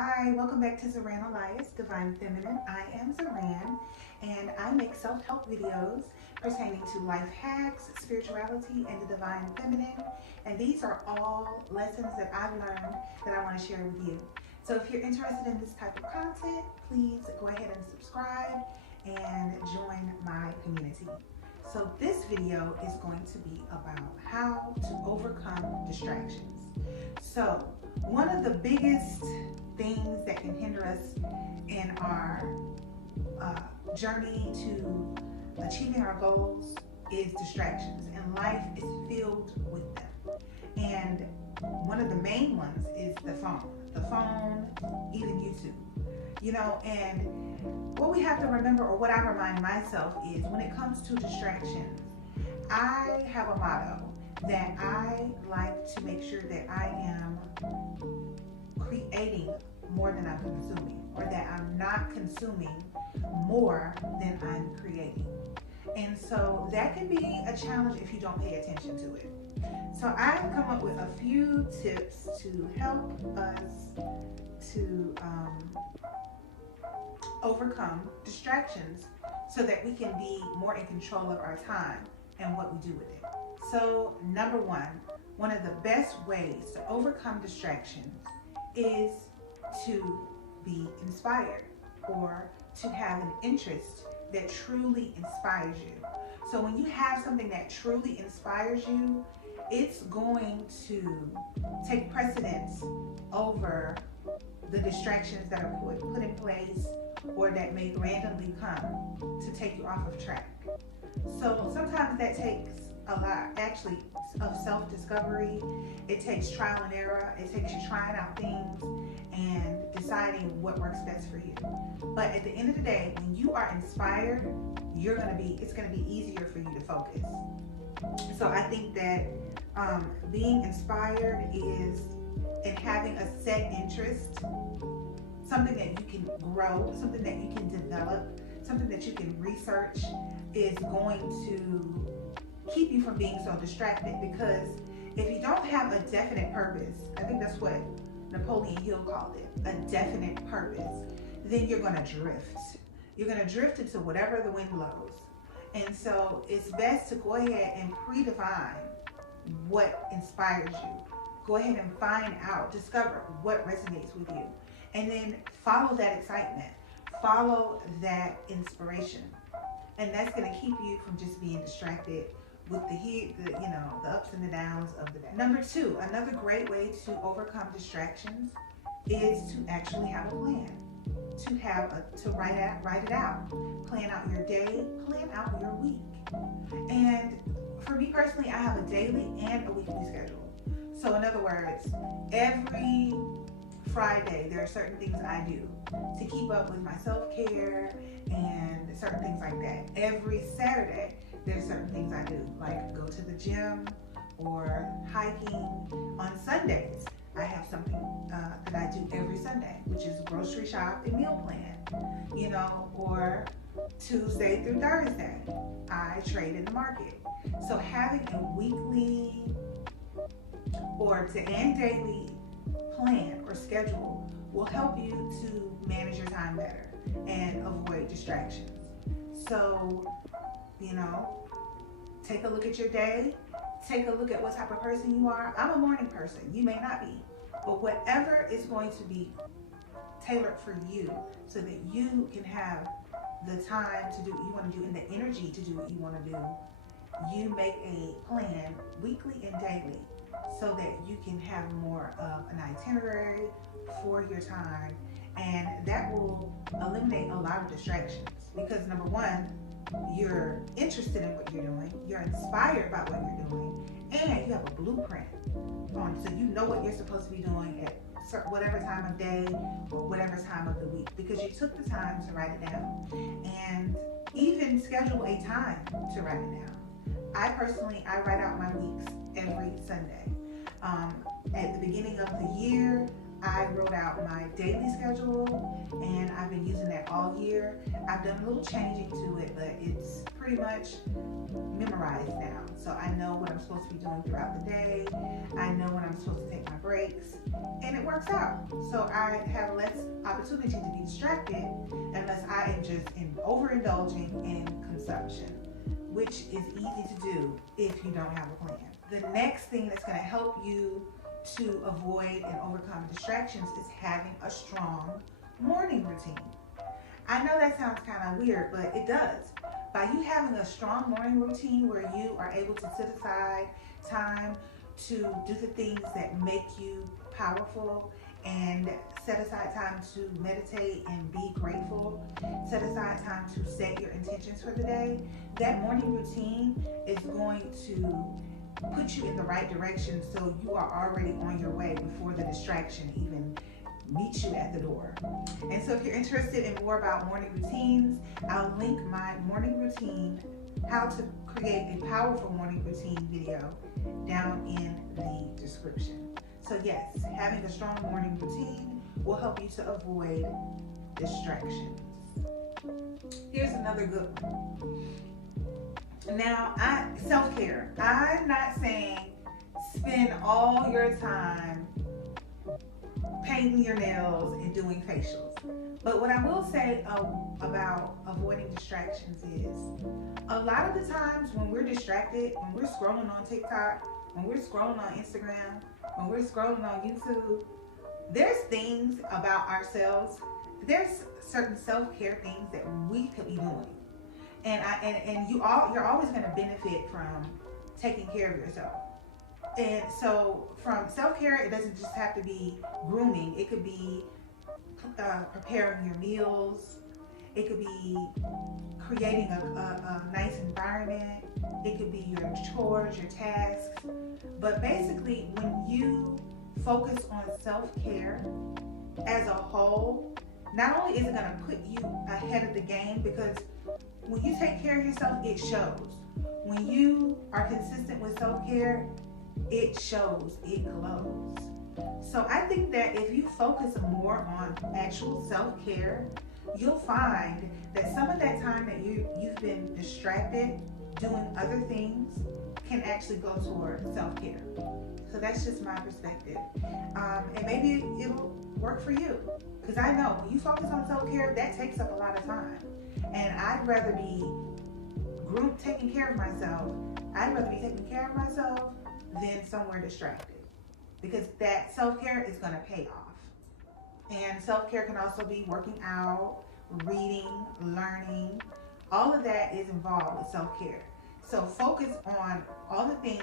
Hi, welcome back to Zoran Elias, Divine Feminine. I am Zoran, and I make self-help videos pertaining to life hacks, spirituality, and the Divine Feminine. And these are all lessons that I've learned that I want to share with you. So if you're interested in this type of content, please go ahead and subscribe and join my community. So this video is going to be about how to overcome distractions. So one of the biggest things that can hinder us in our journey to achieving our goals is distractions, and life is filled with them. And one of the main ones is the phone, even YouTube. And what we have to remember, or what I remind myself, is when it comes to distractions, I have a motto that I like to make sure that I am creating more than I'm consuming, or that I'm not consuming more than I'm creating. And so that can be a challenge if you don't pay attention to it. So I've come up with a few tips to help us to overcome distractions so that we can be more in control of our time and what we do with it. So number one of the best ways to overcome distractions is to be inspired, or to have an interest that truly inspires you. So when you have something that truly inspires you, it's going to take precedence over the distractions that are put in place or that may randomly come to take you off of track. So sometimes that takes a lot, actually, of self-discovery. It takes trial and error. It takes you trying out things and deciding what works best for you. But at the end of the day, when you are inspired, it's gonna be easier for you to focus. So I think that being inspired is in having a set interest, something that you can grow, something that you can develop, something that you can research, is going to keep you from being so distracted. Because if you don't have a definite purpose, I think that's what Napoleon Hill called it, a definite purpose, then you're going to drift. You're going to drift into whatever the wind blows. And so it's best to go ahead and predefine what inspires you. Go ahead and find out, discover what resonates with you, and then follow that excitement, follow that inspiration. And that's going to keep you from just being distracted with the ups and the downs of the day. Number two, another great way to overcome distractions is to actually have a plan, to write it out, plan out your day, plan out your week. And for me personally, I have a daily and a weekly schedule. So in other words, every Friday, there are certain things I do to keep up with my self-care and certain things like that. Every Saturday, there's certain things I do, like go to the gym or hiking. On Sundays, I have something that I do every Sunday, which is grocery shop and meal plan, or Tuesday through Thursday, I trade in the market. So having a weekly and daily plan or schedule will help you to manage your time better and avoid distractions. So, take a look at your day, take a look at what type of person you are. I'm a morning person, you may not be, but whatever is going to be tailored for you so that you can have the time to do what you want to do and the energy to do what you want to do, you make a plan weekly and daily so that you can have more of an itinerary for your time, and that will eliminate a lot of distractions. Because number one, you're interested in what you're doing, you're inspired by what you're doing, and you have a blueprint so you know what you're supposed to be doing at whatever time of day or whatever time of the week, because you took the time to write it down, and even schedule a time to write it down. I write out my weeks every Sunday. At the beginning of the year, I wrote out my daily schedule, and I've been using that all year. I've done a little changing to it, but it's pretty much memorized now. So I know what I'm supposed to be doing throughout the day. I know when I'm supposed to take my breaks, and it works out. So I have less opportunity to be distracted unless I am just overindulging in consumption, which is easy to do if you don't have a plan. The next thing that's going to help you to avoid and overcome distractions is having a strong morning routine. I know that sounds kind of weird, but it does. By you having a strong morning routine where you are able to set aside time to do the things that make you powerful, and set aside time to meditate and be grateful, set aside time to set your intentions for the day, that morning routine is going to put you in the right direction, so you are already on your way before the distraction even meets you at the door. And so if you're interested in more about morning routines, I'll link my morning routine, how to create a powerful morning routine video, down in the description. So yes, having a strong morning routine will help you to avoid distractions. Here's another good one. Now, self-care. I'm not saying spend all your time painting your nails and doing facials. But what I will say about avoiding distractions is, a lot of the times when we're distracted, when we're scrolling on TikTok, when we're scrolling on Instagram, when we're scrolling on YouTube, there's things about ourselves, there's certain self-care things that we could be doing. And you're always going to benefit from taking care of yourself. And so from self-care, it doesn't just have to be grooming. It could be preparing your meals. It could be creating a nice environment. It could be your chores, your tasks. But basically, when you focus on self-care as a whole, not only is it going to put you ahead of the game, because when you take care of yourself, it shows. When you are consistent with self-care, it shows, it glows. So I think that if you focus more on actual self-care, you'll find that some of that time that you've been distracted doing other things can actually go toward self-care. So that's just my perspective. And maybe it'll work for you. Because I know when you focus on self-care, that takes up a lot of time. And I'd rather be taking care of myself. I'd rather be taking care of myself than somewhere distracted. Because that self-care is going to pay off. And self-care can also be working out, reading, learning. All of that is involved with self-care. So focus on all the things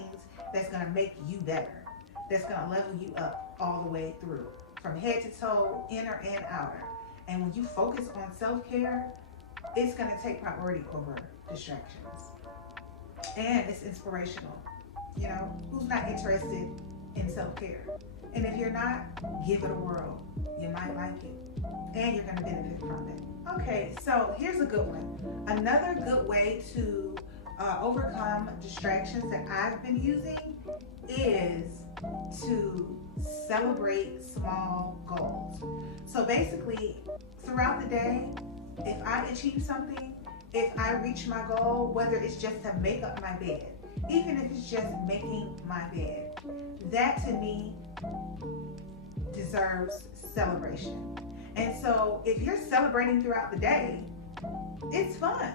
that's going to make you better, that's going to level you up all the way through, from head to toe, inner and outer. And when you focus on self-care, it's going to take priority over distractions. And it's inspirational. You know, who's not interested in self-care? And if you're not, give it a whirl. You might like it. And you're going to benefit from it. Okay, so here's a good one. Another good way to overcome distractions that I've been using is to celebrate small goals. So basically, throughout the day, if I achieve something, if I reach my goal, whether it's just to make up my bed, even if it's just making my bed, that to me deserves celebration. And so if you're celebrating throughout the day, it's fun.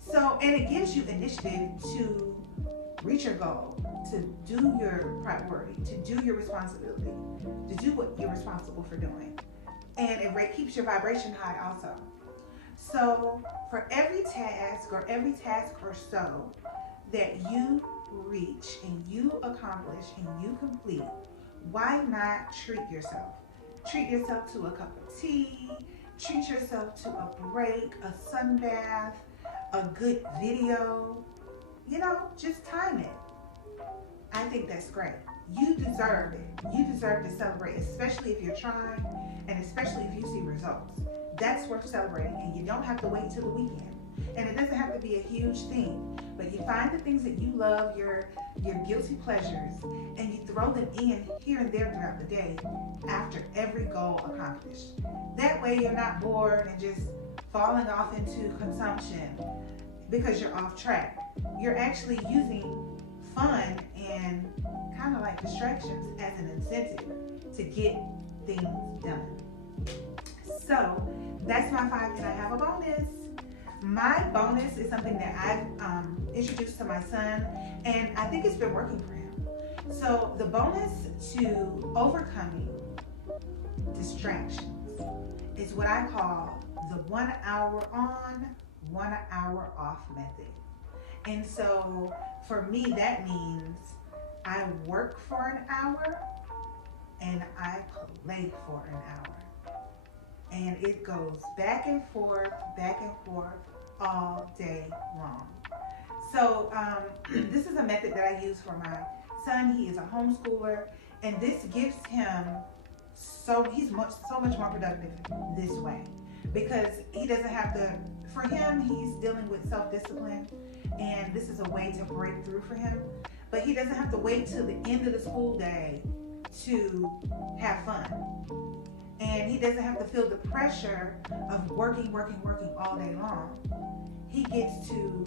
So, and it gives you initiative to reach your goal, to do your priority, to do your responsibility, to do what you're responsible for doing. And it keeps your vibration high also. So for every task or so that you reach and you accomplish and you complete, why not treat yourself? Treat yourself to a cup of tea, treat yourself to a break, a sunbath, a good video, just time it. I think that's great. You deserve it. You deserve to celebrate, especially if you're trying and especially if you see results. That's worth celebrating, and you don't have to wait till the weekend. And it doesn't have to be a huge thing. But you find the things that you love, your guilty pleasures, and you throw them in here and there throughout the day after every goal accomplished. That way you're not bored and just falling off into consumption because you're off track. You're actually using fun and kind of like distractions as an incentive to get things done. So that's my 5, and I have a bonus. My bonus is something that I've introduced to my son, and I think it's been working for him. So the bonus to overcoming distractions is what I call the 1 hour on, 1 hour off method. And so for me, that means I work for an hour and I play for an hour. And it goes back and forth all day long. So this is a method that I use for my son. He is a homeschooler, and this gives him he's so much more productive this way, because he doesn't have to. For him, he's dealing with self-discipline, and this is a way to break through for him. But he doesn't have to wait till the end of the school day to have fun. And he doesn't have to feel the pressure of working all day long. He gets to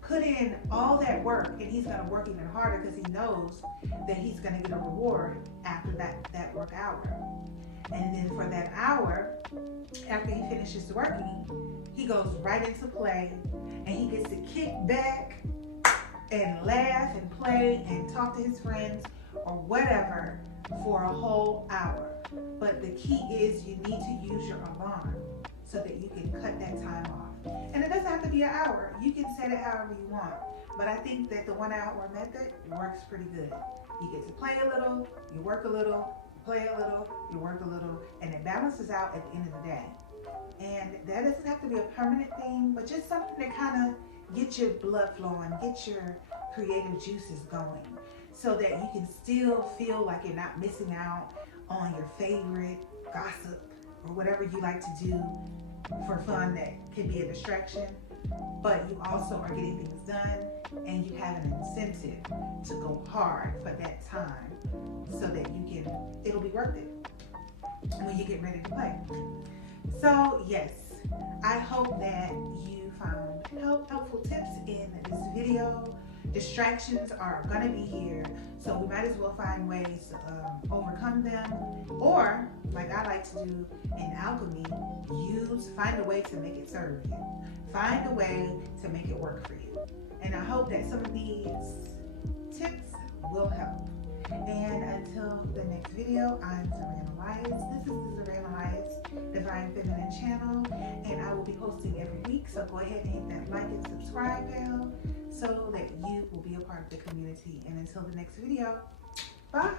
put in all that work, and he's going to work even harder because he knows that he's going to get a reward after that work hour. And then for that hour, after he finishes working, he goes right into play, and he gets to kick back and laugh and play and talk to his friends or whatever for a whole hour. But the key is you need to use your alarm so that you can cut that time off. And it doesn't have to be an hour. You can set it however you want. But I think that the 1 hour method works pretty good. You get to play a little, you work a little, you play a little, you work a little, and it balances out at the end of the day. And that doesn't have to be a permanent thing, but just something that kind of gets your blood flowing, get your creative juices going, so that you can still feel like you're not missing out on your favorite gossip or whatever you like to do for fun that can be a distraction, but you also are getting things done and you have an incentive to go hard for that time so that it'll be worth it when you get ready to play. So yes, I hope that you found helpful tips in this video. Distractions are gonna be here, so we might as well find ways to overcome them, or like I like to do in alchemy, find a way to make it serve you. Find a way to make it work for you. And I hope that some of these tips will help. And until the next video, I'm Serena Elias. This is the Serena Elias Divine Feminine channel, and I will be posting every week, so go ahead and hit that like and subscribe bell so that you will be a part of the community. And until the next video, bye.